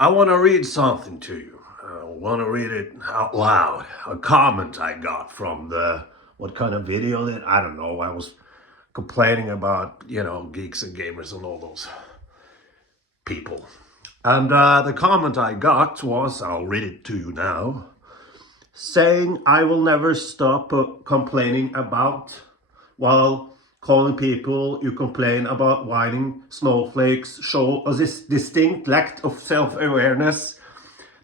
I want to read something to you. I want to read it out loud. A comment I got from what kind of video that, I don't know. I was complaining about, geeks and gamers and all those people. And the comment I got was, I'll read it to you now, saying I will never stop complaining about, while calling people you complain about whining snowflakes show a distinct lack of self-awareness.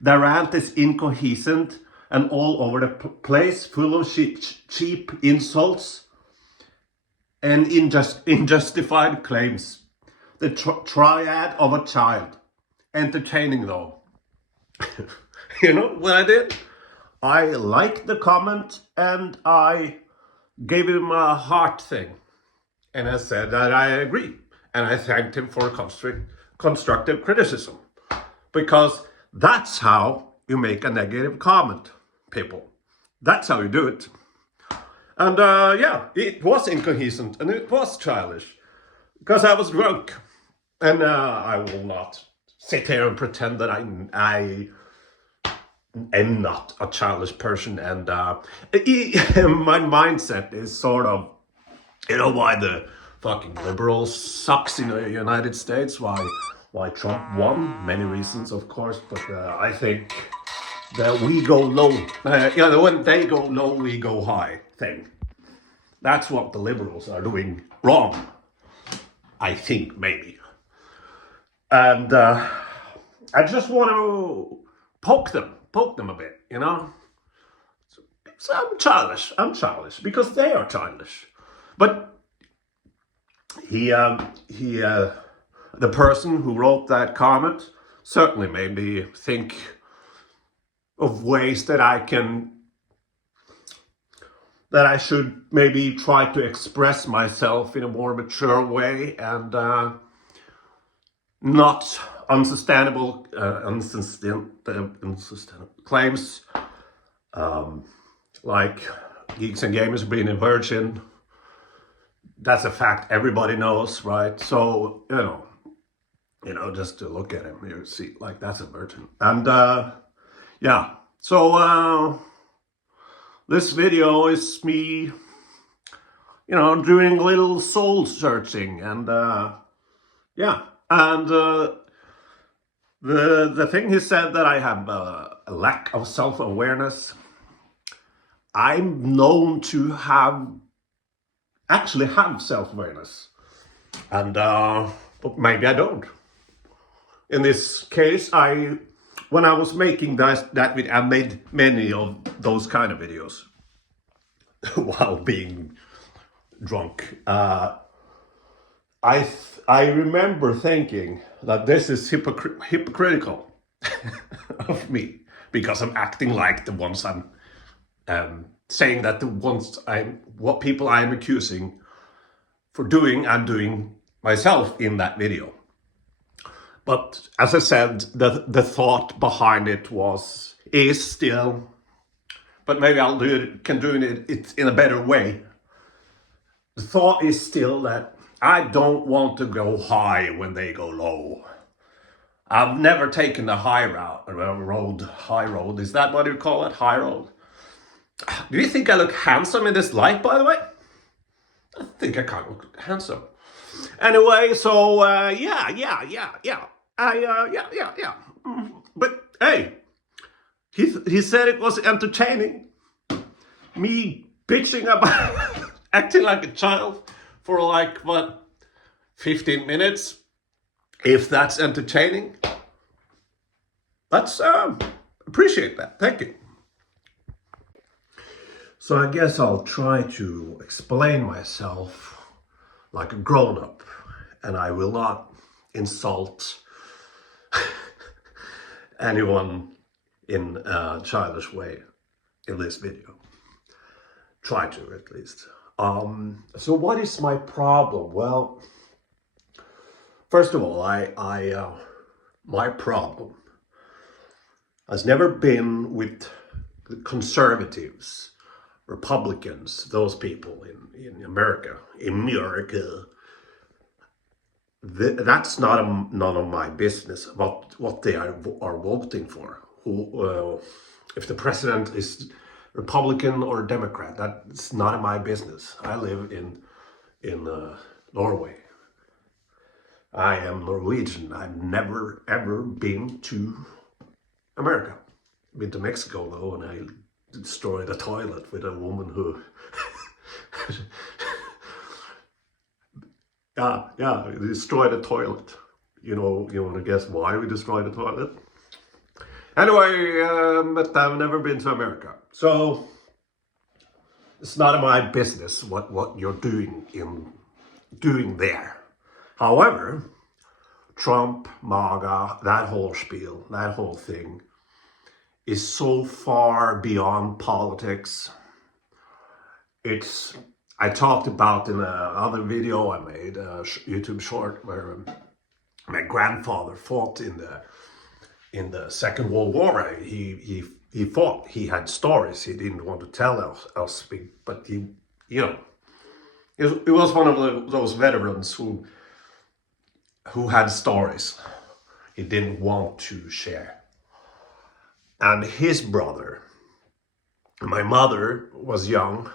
The rant is incoherent and all over the place, full of cheap insults and unjustified claims. The triad of a child. Entertaining though. You know what I did? I liked the comment and I gave him a heart thing. And I said that I agree. And I thanked him for constructive criticism. Because that's how you make a negative comment, people. That's how you do it. And yeah, it was incoherent and it was childish. Because I was drunk. And I will not sit here and pretend that I am not a childish person. And my mindset is sort of, why the fucking liberals sucks in the United States, why Trump won, many reasons of course, but I think that we go low, when they go low we go high thing. That's what the liberals are doing wrong, I think, maybe. And I just want to poke them a bit, So I'm childish because they are childish. But the person who wrote that comment certainly made me think of ways that I should maybe try to express myself in a more mature way and not unsustainable claims like geeks and gamers being a virgin. That's a fact everybody knows, right? So, just to look at him, you see, like, that's a virgin. And, yeah. So, this video is me, doing a little soul searching. And, yeah. And, the thing he said that I have a lack of self-awareness, I'm known to actually have self-awareness, and but maybe I don't. In this case, when I was making that video, I made many of those kind of videos while being drunk. I remember thinking that this is hypocritical of me, because I'm acting like the ones I'm saying that what people I'm accusing for doing, I'm doing myself in that video. But as I said, the thought behind it is still, but maybe can do it in a better way. The thought is still that I don't want to go high when they go low. I've never taken the high road. Is that what you call it? High road. Do you think I look handsome in this light, by the way? I think I kind of look handsome. Anyway, so, yeah. But, hey, he said it was entertaining. Me bitching about acting like a child for 15 minutes. If that's entertaining, let's appreciate that. Thank you. So I guess I'll try to explain myself like a grown-up, and I will not insult anyone in a childish way in this video. Try to, at least. So what is my problem? Well, first of all, my problem has never been with the conservatives, Republicans, those people in America. that's not none of my business what they are voting for. If the president is Republican or Democrat, that's none of my business. I live in Norway. I am Norwegian. I've never ever been to America. Been to Mexico though, and I destroyed a toilet with a woman who yeah, we destroyed a toilet. You want to guess why we destroyed a toilet? Anyway, but I've never been to America, so it's not my business what you're doing there. However, Trump, MAGA, that whole spiel, that whole thing, is so far beyond politics. I talked about in another video I made, a YouTube short, where my grandfather fought in the Second World War. He fought. He had stories he didn't want to tell us, but he was one of those veterans who had stories he didn't want to share. And his brother, my mother was young,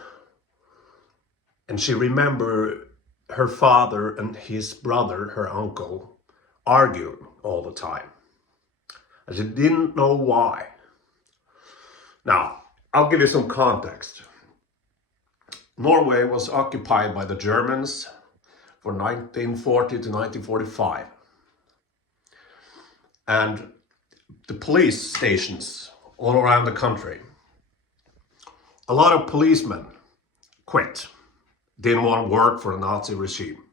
and she remembered her father and his brother, her uncle, arguing all the time. And she didn't know why. Now, I'll give you some context. Norway was occupied by the Germans from 1940 to 1945. And the police stations all around the country, a lot of policemen quit. Didn't want to work for the Nazi regime.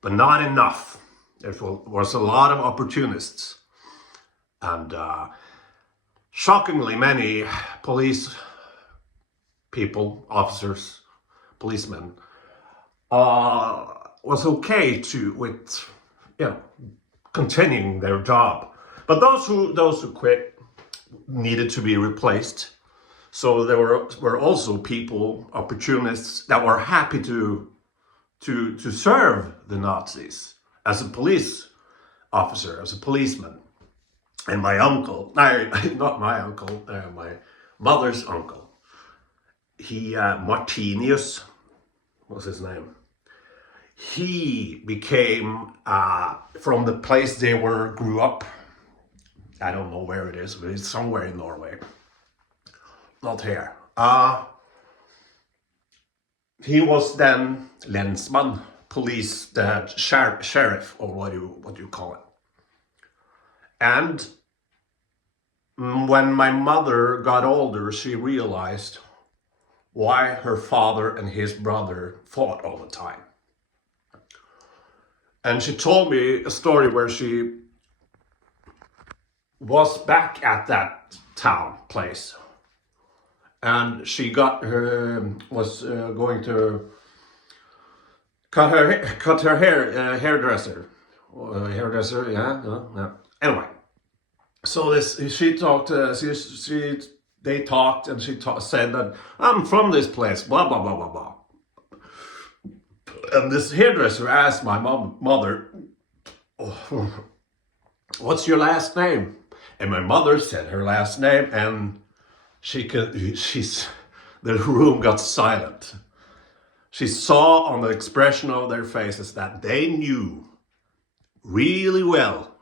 But not enough. There was a lot of opportunists. And shockingly many police people, officers, policemen, was okay with continuing their job. But those who quit needed to be replaced. So there were also people, opportunists, that were happy to serve the Nazis as a police officer, as a policeman. And my uncle, not my uncle, my mother's uncle, he, Martinius was his name. He became, from the place they grew up, I don't know where it is, but it's somewhere in Norway. Not here. He was then lensman, police, the sheriff, or what you call it. And when my mother got older, she realized why her father and his brother fought all the time. And she told me a story where she was back at that place. And she was going to cut her hair, hairdresser, yeah. Anyway, so they talked, and she said that I'm from this place, blah blah blah blah blah. And this hairdresser asked my mother, "What's your last name?" And my mother said her last name, and the room got silent. She saw on the expression of their faces that they knew really well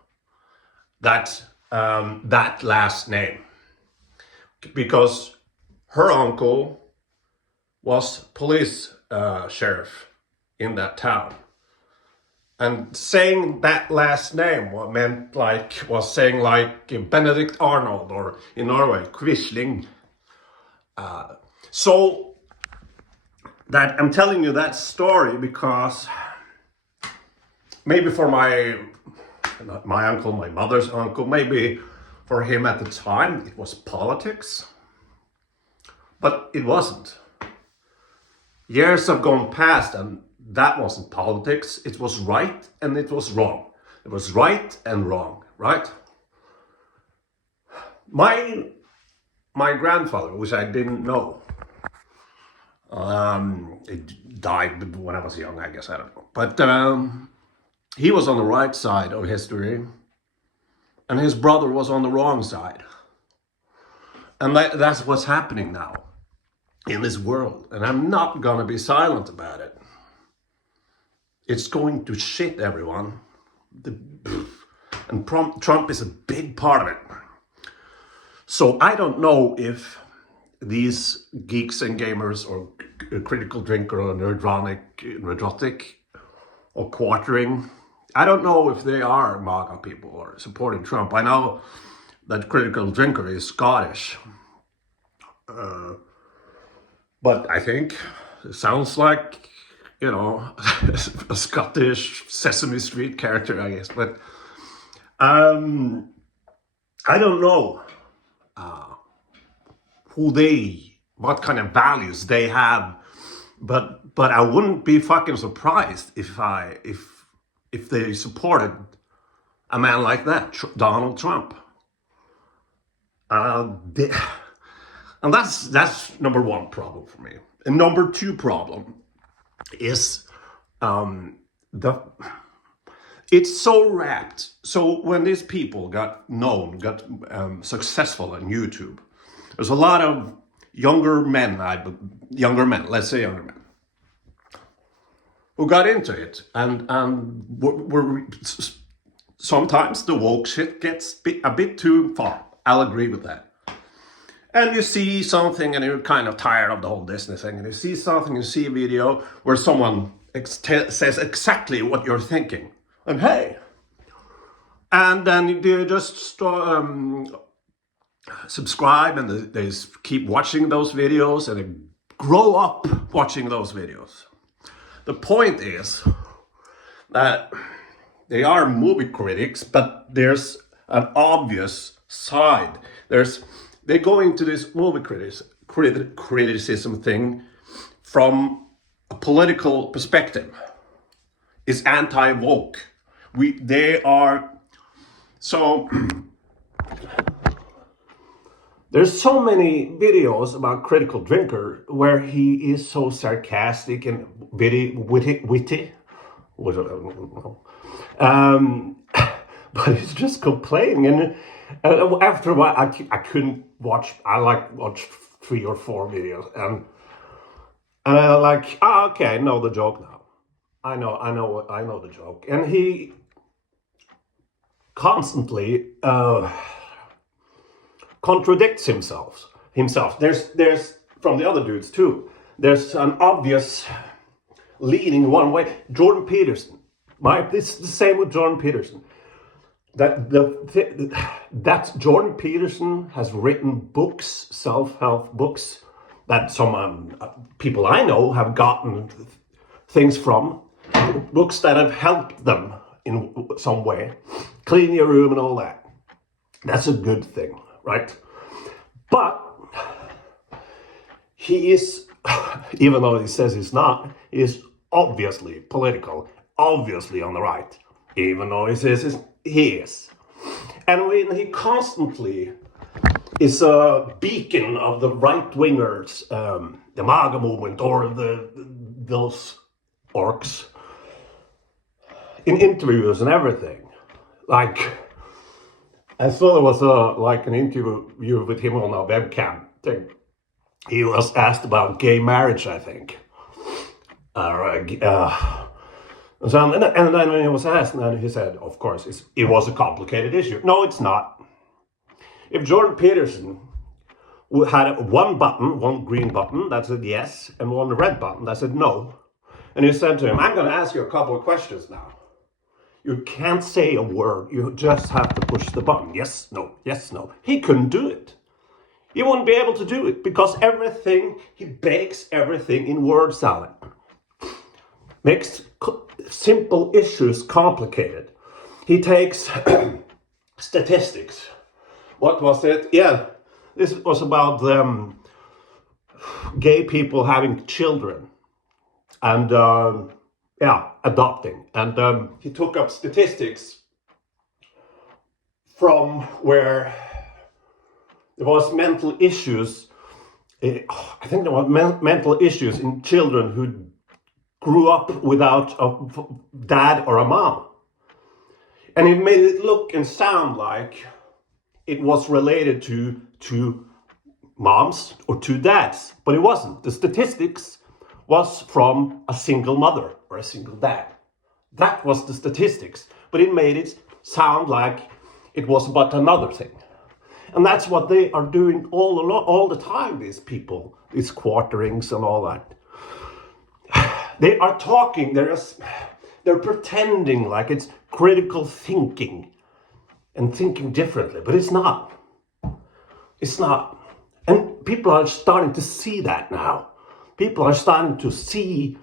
that that last name, because her uncle was police sheriff in that town. And saying that last name was saying like Benedict Arnold, or in Norway, Quisling. So that I'm telling you that story because maybe for not my uncle, my mother's uncle, maybe for him at the time it was politics, but it wasn't. Years have gone past, and that wasn't politics. It was right and it was wrong. It was right and wrong, right? My grandfather, which I didn't know, it died when I was young, I guess, I don't know. But he was on the right side of history, and his brother was on the wrong side. And that's what's happening now in this world. And I'm not going to be silent about it. It's going to shit, everyone. And Trump is a big part of it. So I don't know if these geeks and gamers, or critical drinker, or neurotic, or quartering, I don't know if they are MAGA people or supporting Trump. I know that critical drinker is Scottish. But I think it sounds like, a Scottish Sesame Street character, I guess. But I don't know what kind of values they have. But I wouldn't be fucking surprised if they supported a man like that, Donald Trump. And that's number one problem for me. And number two problem is it's so wrapped. So when these people got successful on YouTube, there's a lot of younger men, let's say younger men, who got into it, and were sometimes the woke shit gets a bit too far. I'll agree with that. And you see something and you're kind of tired of the whole Disney thing, and you see something, you see a video where someone says exactly what you're thinking, and hey, and then you just subscribe, and they keep watching those videos, and they grow up watching those videos. The point is that they are movie critics, but there's an obvious side. They go into this movie criticism thing from a political perspective. It's anti-woke. There's so many videos about Critical Drinker where he is so sarcastic and witty. But he's just complaining, and after a while, I couldn't watch. I watch 3 or 4 videos, and I like, okay, I know the joke now. I know the joke, and he constantly contradicts himself. There's from the other dudes too. There's an obvious leaning one way. Jordan Peterson. It's the same with Jordan Peterson. That Jordan Peterson has written books, self-help books, that some people I know have gotten things from, books that have helped them in some way, clean your room and all that. That's a good thing, right? But he is, even though he says he's not, he is obviously political, obviously on the right, even though he says he is. And when he constantly is a beacon of the right-wingers, the MAGA movement, or those orcs, in interviews and everything, like, I saw there was an interview with him on a webcam thing. He was asked about gay marriage, I think. And then when he was asked, and he said, of course, it was a complicated issue. No, it's not. If Jordan Peterson had one green button that said yes, and one red button that said no, and he said to him, I'm going to ask you a couple of questions now. You can't say a word. You just have to push the button. Yes, no, yes, no. He couldn't do it. He wouldn't be able to do it because he bakes everything in word salad. Makes simple issues complicated. He takes statistics. What was it? Yeah, this was about gay people having children and adopting. And he took up statistics from where there was mental issues. I think there was mental issues in children who grew up without a dad or a mom. And it made it look and sound like it was related to moms or two dads, but it wasn't. The statistics was from a single mother or a single dad. That was the statistics, but it made it sound like it was about another thing. And that's what they are doing all the time, these people, these quarterings and all that. They are talking, they're pretending like it's critical thinking and thinking differently, but it's not. It's not. And people are starting to see that now. People are starting to see.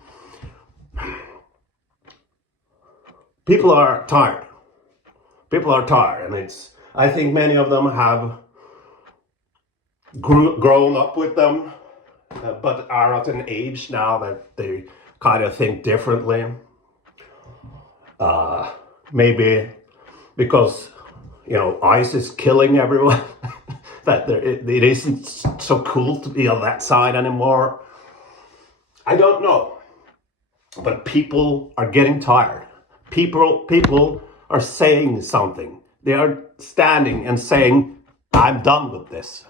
People are tired. People are tired, and I think many of them have grown up with them, but are at an age now that they kind of think differently. Maybe because, ICE is killing everyone, that it isn't so cool to be on that side anymore. I don't know. But people are getting tired. People are saying something. They are standing and saying, I'm done with this.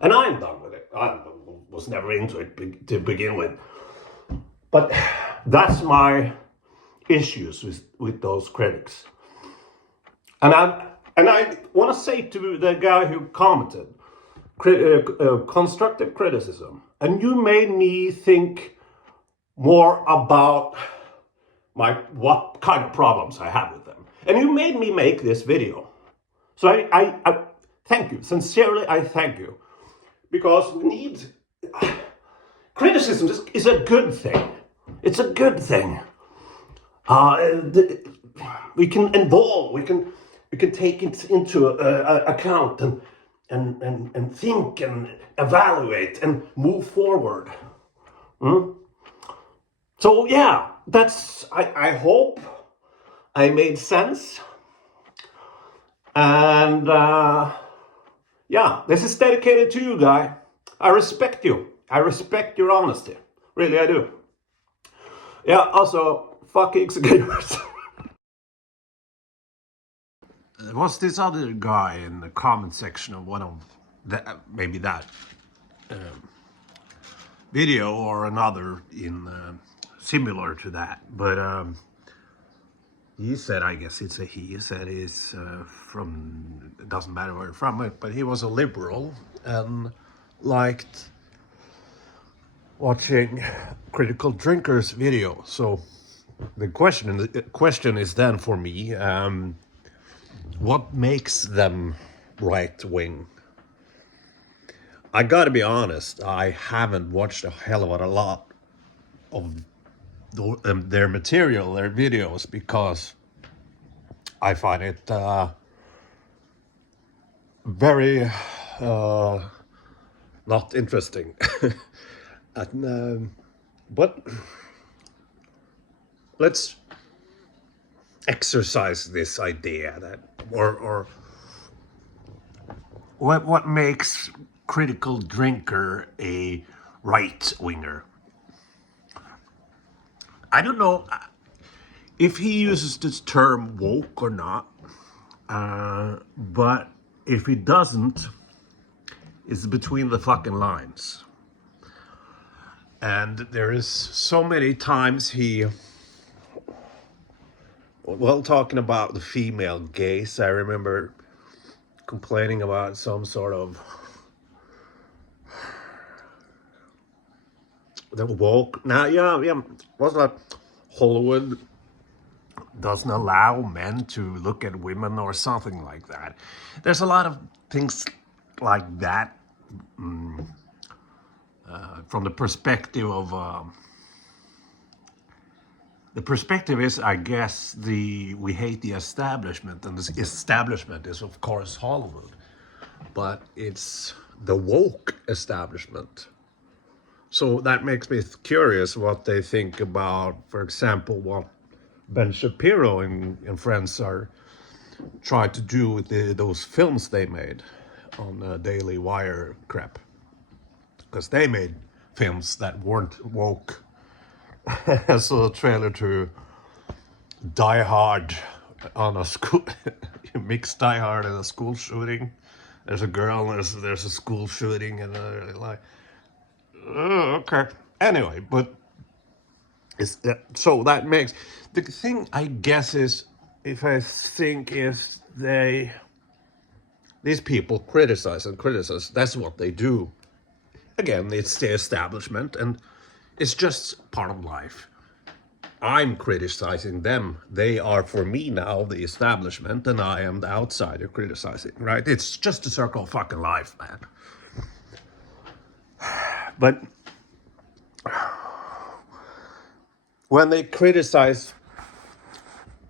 And I'm done with it. I was never into it to begin with. But that's my issues with those critics. And I want to say to the guy who commented, constructive criticism. And you made me think more about what kind of problems I have with them. And you made me make this video. So I thank you. Sincerely, I thank you. Because we need... criticism is a good thing. It's a good thing. We can involve, we can take it into account and think and evaluate and move forward. So yeah, I hope I made sense. And yeah, this is dedicated to you, guy. I respect you. I respect your honesty. Really, I do. Yeah, also, fuck geeks and gamers. There was this other guy in the comment section of one of maybe that video or another in similar to that, but he said, I guess it's a he said he's from, it doesn't matter where from, but he was a liberal and liked watching Critical Drinkers video. So the question is then for me, what makes them right wing? I gotta be honest, I haven't watched a hell of a lot of their material, their videos, because I find it very not interesting. But let's exercise this idea that, or what makes Critical Drinker a right winger. I don't know if he uses this term woke or not, but if he doesn't, it's between the fucking lines. And there is so many times talking about the female gaze, I remember complaining about some sort of the woke. Now, yeah, was that Hollywood doesn't allow men to look at women or something like that. There's a lot of things like that from the perspective of the perspective is, I guess, we hate the establishment, and the establishment is of course Hollywood, but it's the woke establishment. So that makes me curious what they think about, for example, what Ben Shapiro and friends are trying to do with those films they made on Daily Wire crap. Because they made films that weren't woke. I saw a trailer to Die Hard on a school, mixed Die Hard in a school shooting. There's a girl, and there's a school shooting, and like, oh, okay. Anyway, but so that makes the thing, I guess, is if I think if these people criticize and criticize, that's what they do. Again, it's the establishment, and it's just part of life. I'm criticizing them. They are, for me now, the establishment, and I am the outsider criticizing, right? It's just a circle of fucking life, man. But when they criticize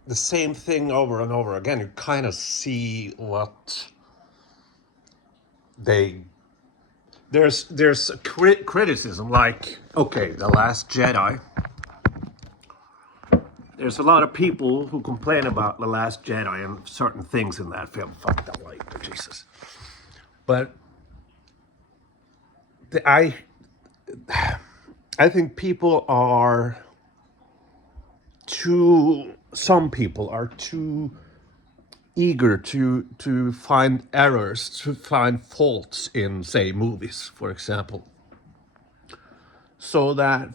the same thing over and over again, you kind of see what there's criticism, like, okay, The Last Jedi. There's a lot of people who complain about The Last Jedi and certain things in that film. Fuck that light, Jesus. But I think people are some people are too eager to find errors, to find faults in, say, movies, for example. So that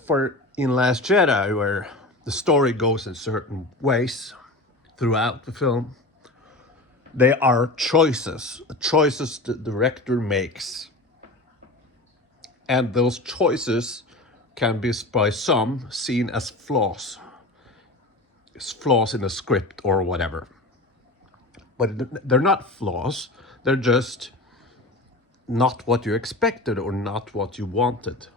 in Last Jedi, where the story goes in certain ways throughout the film, they are choices the director makes. And those choices can be by some seen as flaws. It's flaws in the script or whatever. But they're not flaws, they're just not what you expected or not what you wanted.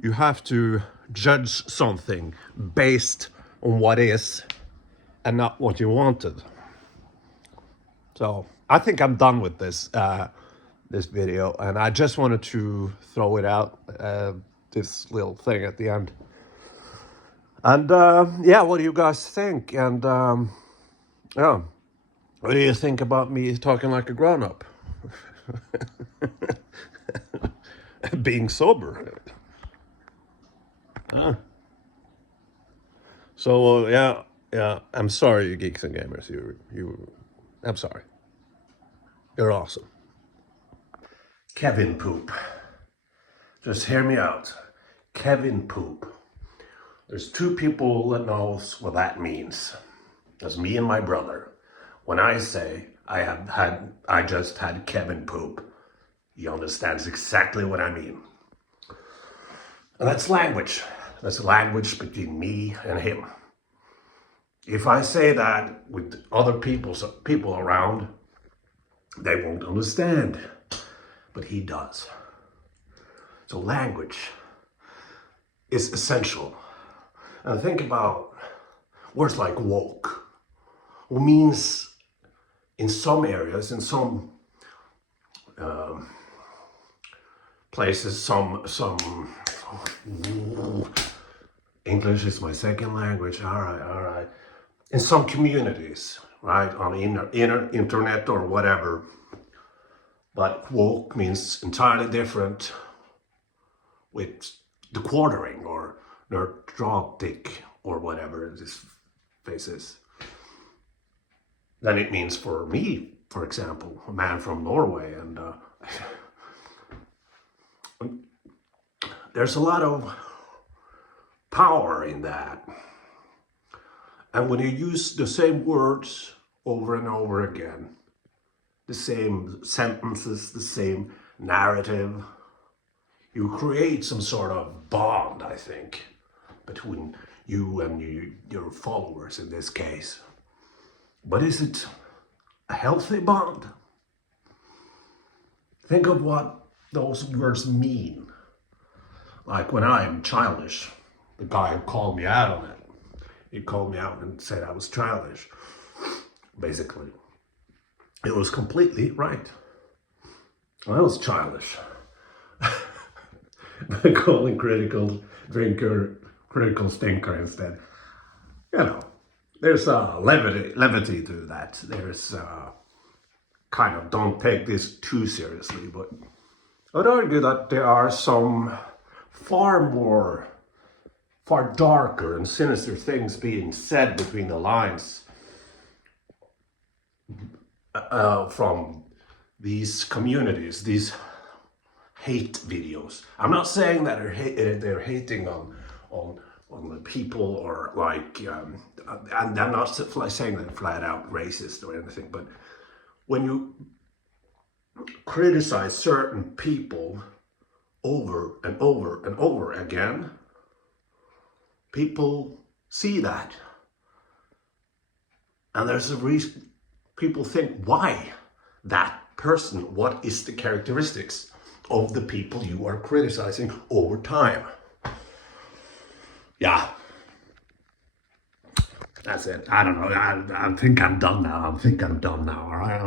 You have to judge something based on what is and not what you wanted. So I think I'm done with this this video, and I just wanted to throw it out, this little thing at the end. And yeah, what do you guys think? And yeah, what do you think about me talking like a grown-up? Being sober. Huh? So yeah, I'm sorry, you geeks and gamers. I'm sorry. You're awesome. Kevin Poop. Just hear me out. Kevin Poop. There's two people that knows what that means. That's me and my brother. When I say I just had Kevin Poop, he understands exactly what I mean. And that's language. That's language between me and him. If I say that with other people around, they won't understand. But he does. So language is essential. And think about words like woke, who means in some areas, in some places, some English is my second language. All right. In some communities, right, on the internet or whatever. But woke means entirely different with the quartering or neurotic or whatever this face is. Then it means for me, for example, a man from Norway, and there's a lot of power in that. And when you use the same words over and over again, the same sentences, the same narrative, you create some sort of bond, I think, between you and your followers in this case. But is it a healthy bond? Think of what those words mean. Like when I'm childish, the guy who called me out on it, he called me out and said I was childish. Basically, it was completely right. I was childish. By calling critical drinker critical stinker instead. You know, there's a levity to that. There's kind of don't take this too seriously, but I'd argue that there are some far darker and sinister things being said between the lines from these communities, these hate videos. I'm not saying that they're hating on the people, or like, and I'm not saying that they're flat out racist or anything, but when you criticize certain people over and over and over again, people see that. And there's a reason people think, why that person? What is the characteristics of the people you are criticizing over time? Yeah. That's it. I don't know. I think I'm done now. All right.